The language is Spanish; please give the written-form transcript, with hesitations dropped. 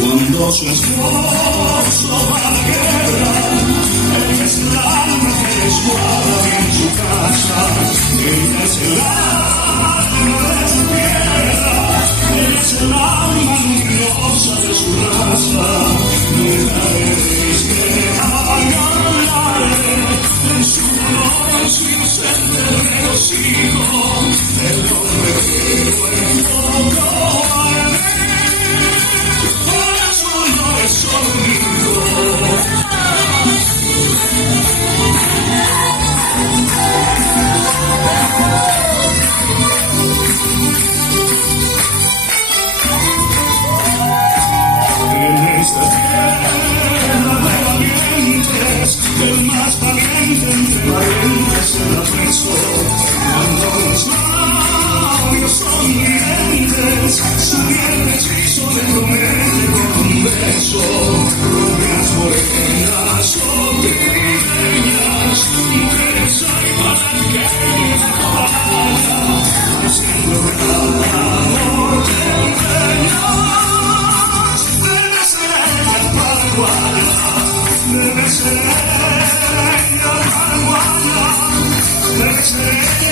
Cuando su esposo va a la guerra, él es el alma que les guarda en su casa. Ella es el alma de su tierra, él es el alma luminosa de su raza. Nunca dejes que apagarle en su dolor su inocente regocijo, el hombre que fue todo al en esta tierra de valientes, el más valiente entre valientes se la pensó. Cuando los labios son dientes, su piel hechizo le promete con un beso. Rubias morenas o trigueñas, mujeres hay para que vaya, haciendo cada amor te empeñas. Debe ser ella paraguaya, debe ser ella paraguaya, debe ser ella.